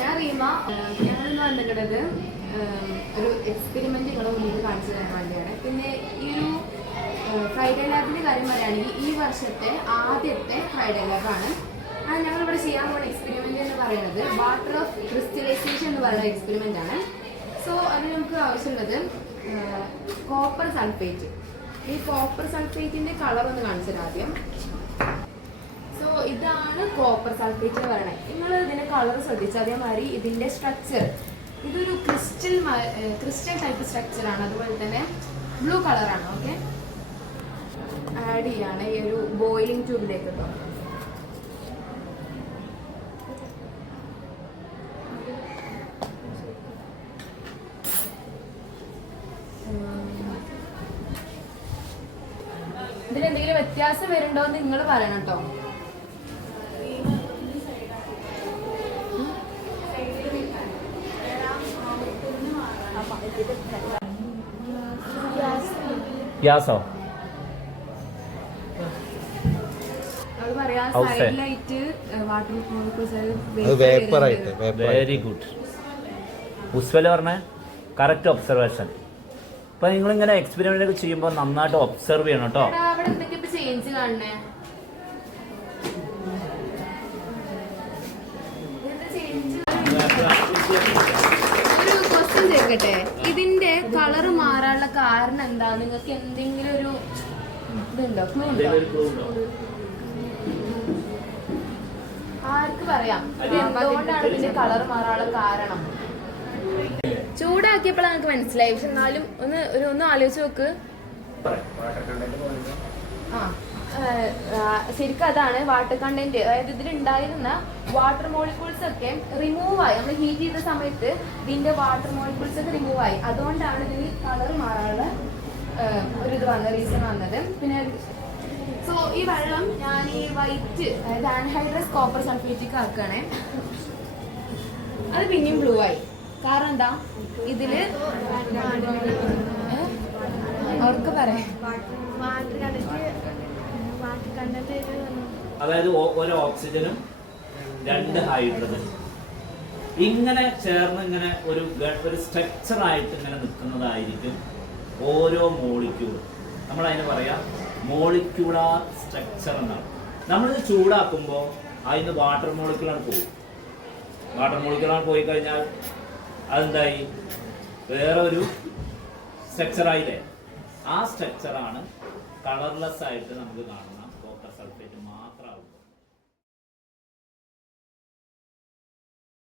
ഞാൻ റീമ. ഞങ്ങളിന്ന് വന്നിട്ടുള്ളത് ഒരു എക്സ്പെരിമെന്റ് നിങ്ങളുടെ മുന്നിൽ കാണിച്ചു തരാൻ വേണ്ടിയാണ്. പിന്നെ ഈ ഒരു ഫ്രൈഡേ ലാബിന്റെ കാര്യം പറയുകയാണെങ്കിൽ ഈ വർഷത്തെ ആദ്യത്തെ ഫ്രൈഡേ ലാബാണ്. ഞങ്ങളിവിടെ ചെയ്യാൻ പോകുന്ന എക്സ്പെരിമെന്റ് എന്ന് പറയുന്നത് വാട്ടർ ഓഫ് ക്രിസ്റ്റലൈസേഷൻ എന്ന് പറയുന്ന എക്സ്പെരിമെന്റ് ആണ്. സോ അതിന് നമുക്ക് ആവശ്യമുള്ളത് കോപ്പർ സൾഫേറ്റ്. ഈ കോപ്പർ സൾഫേറ്റിന്റെ കളർ ഒന്ന് കാണിച്ചു തരാം ആദ്യം. സോ ഇതാണ് കോപ്പർ സൾഫേറ്റ് എന്ന് പറയുന്നത്. നിങ്ങൾ ഇതിന്റെ കളർ ശ്രദ്ധിച്ചാൽ അതേമാതിരി ഇതിന്റെ സ്ട്രക്ചർ ഇതൊരു ക്രിസ്റ്റൽ ടൈപ്പ് സ്ട്രക്ചർ ആണ്. അതുപോലെ തന്നെ ബ്ലൂ കളറാണ്. ഓക്കെ, ആഡ് ചെയ്യാണ് ഈ ഒരു ബോയിലിംഗ് ട്യൂബിലേക്ക്. കേട്ടോ, ഇതിലെന്തെങ്കിലും വ്യത്യാസം വരുന്നുണ്ടോ എന്ന് നിങ്ങൾ പറയണം കേട്ടോ. ഗ്യാസോ അത് പറയാ സൈഡിലായിട്ട് വാട്ടർ വെരി ഗുഡ്. ഉസ്വല് പറഞ്ഞ കറക്റ്റ് ഒബ്സർവേഷൻ. ഇപ്പൊ നിങ്ങൾ ഇങ്ങനെ എക്സ്പെരിമെന്റ് ഒക്കെ ചെയ്യുമ്പോൾ നന്നായിട്ട് ഒബ്സർവ് ചെയ്യണം കേട്ടോ. അവിടെ എന്തൊക്കെ ഇപ്പൊ ചേഞ്ച് കാണണേ? ഒരു ക്വസ്റ്റ്യൻ ചോദിക്കട്ടെ, ഇതിന്റെ കളർ മാറാനുള്ള കാരണം എന്താ? നിങ്ങൾക്ക് എന്തെങ്കിലും ഒരു ഇതുണ്ടോ, ക്ലൂ ഉണ്ടോ? ആർക്ക് പറയാം എന്തുകൊണ്ടാണ് ഇതിന്റെ കളർ മാറാനുള്ള കാരണം? ചൂടാക്കിയപ്പോൾ നമുക്ക് മനസ്സിലായി. പക്ഷെ എന്നാലും ഒന്ന് ആലോചിച്ച് നോക്ക്. ശരിക്കും അതാണ് വാട്ടർ കണ്ടന്റ്. അതായത് ഇതിലുണ്ടായിരുന്ന വാട്ടർ മോളിക്യൂൾസ് ഒക്കെ റിമൂവ് ആയി. നമ്മൾ ഹീറ്റ് ചെയ്ത സമയത്ത് ഇതിന്റെ വാട്ടർ മോളിക്യൂൾസ് ഒക്കെ റിമൂവ് ആയി. അതുകൊണ്ടാണ് ഇതിന് കളർ മാറാനുള്ള ഒരിത് റീസൺ വന്നത്. പിന്നെ സോ ഈ വെള്ളം ഞാൻ ഈ വൈറ്റ്, അതായത് ആൻഹൈഡ്രസ് കോപ്പർ സൾഫേറ്റിക്ക് ആക്കുകയാണേ. അത് പിന്നെയും ബ്ലൂ ആയി. കാരണം എന്താ? ഇതില് അവർക്ക് പറയാം അതായത് ഒരു ഓക്സിജനും 2 ഹൈഡ്രജനും ഇങ്ങനെ ചേർന്ന് ഇങ്ങനെ ഒരു സ്ട്രക്ചർ ആയിട്ട് ഇങ്ങനെ നിൽക്കുന്നതായിരിക്കും ഓരോ മോളിക്യൂളും. നമ്മൾ അതിന് പറയാം മോളിക്യൂളാർ സ്ട്രക്ചർ എന്നാണ്. നമ്മളിത് ചൂടാക്കുമ്പോൾ അതിന് വാട്ടർ മോളിക്യൂളാണ് പോകും. വാട്ടർ മോളിക്യൂളാണ് പോയി കഴിഞ്ഞാൽ അതെന്തായി? വേറെ ഒരു സ്ട്രക്ചറായില്ലേ? ആ സ്ട്രക്ചറാണ് കളർലെസ് ആയിട്ട് നമുക്ക് കാണുന്നത്.